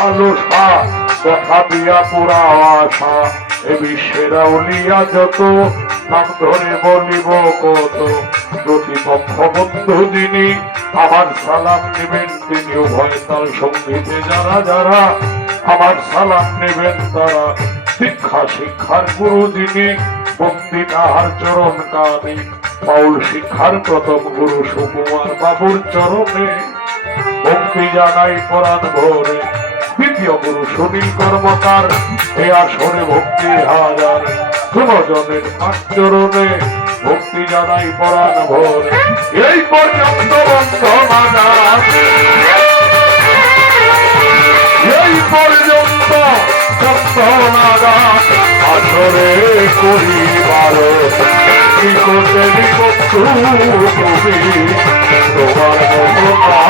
লালসা কথা পুরা আশা, এ বিশ্বের উলিয়া যত নাম ধরে বলিব কত। প্রতিপক্ষ বন্ধু যিনি আমার সালাম নেবেন তিনি উভয় তার সঙ্গীতে যারা যারা আমার সালাম নেবেন তারা। শিক্ষা শিক্ষার গুরু যিনি, ভক্তি তাহার চরণ কানে পাউল শিক্ষার প্রথম গুরু সুকুমার বাবুর চরণে। ভক্তি জানাই পরাণ ভোরে। দ্বিতীয় গুরু সুনীল কর্মকার, এ আসরে ভক্তি হাজার সুভজনের আচরণে ভক্তি জানাই পরাণ ভোরে। এই পর্যন্ত বন্ধমানা এই পর্যন্ত আসরে করিবার কি করতে তুমি? তোমার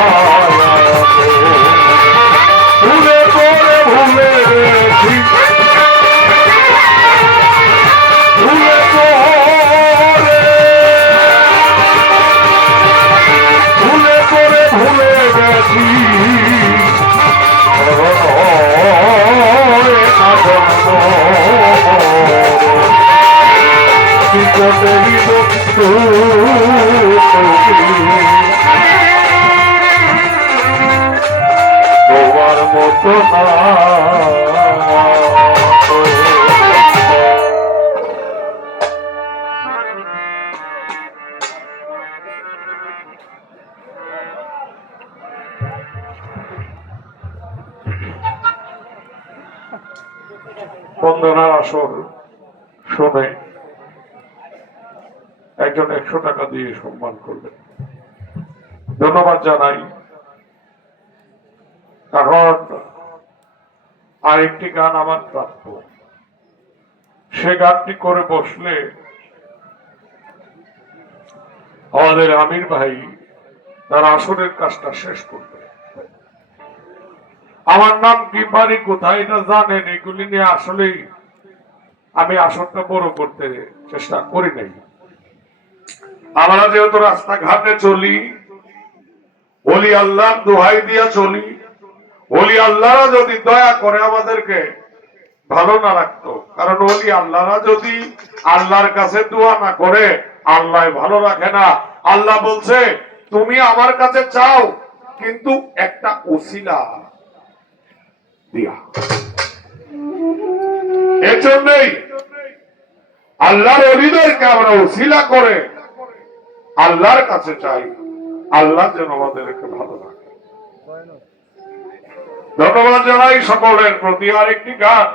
বন্দনার আসর শুনে একজন একশো টাকা দিয়ে সম্মান করবেন। ধন্যবাদ জানাই। আরেকটি গান আমার প্রাপ্য। সে গানটি করে বসলে আমাদের আমির ভাই তার আসরের কাজটা শেষ করবে। আমার নাম কি পারি কোথায় না জানেন, এগুলি নিয়ে আসলেই আমি আসরটা বড় করতে চেষ্টা করি নাই। আমরা যেহেতু রাস্তাঘাটে চলি, বলি আল্লাহ দোহাই দিয়া চলি বলি আল্লাহরা যদি দয়া করে আমাদেরকে ভালো না রাখতো, কারণ ওলি আল্লাহরা যদি আল্লাহর কাছে দোয়া না করে, আল্লাহ ভালো রাখে না। আল্লাহ বলছে, তুমি আমার কাছে চাও, কিন্তু একটা ওসিলা দিয়া। এর জন্যই আল্লাহর অলিদেরকে আমরা ওসিলা করে আল্লাহর কাছে চাই। আল্লাহ যেন আমাদেরকে ভালো ধন্যবাদ জানাই সকলের প্রতি আরেকটি গান।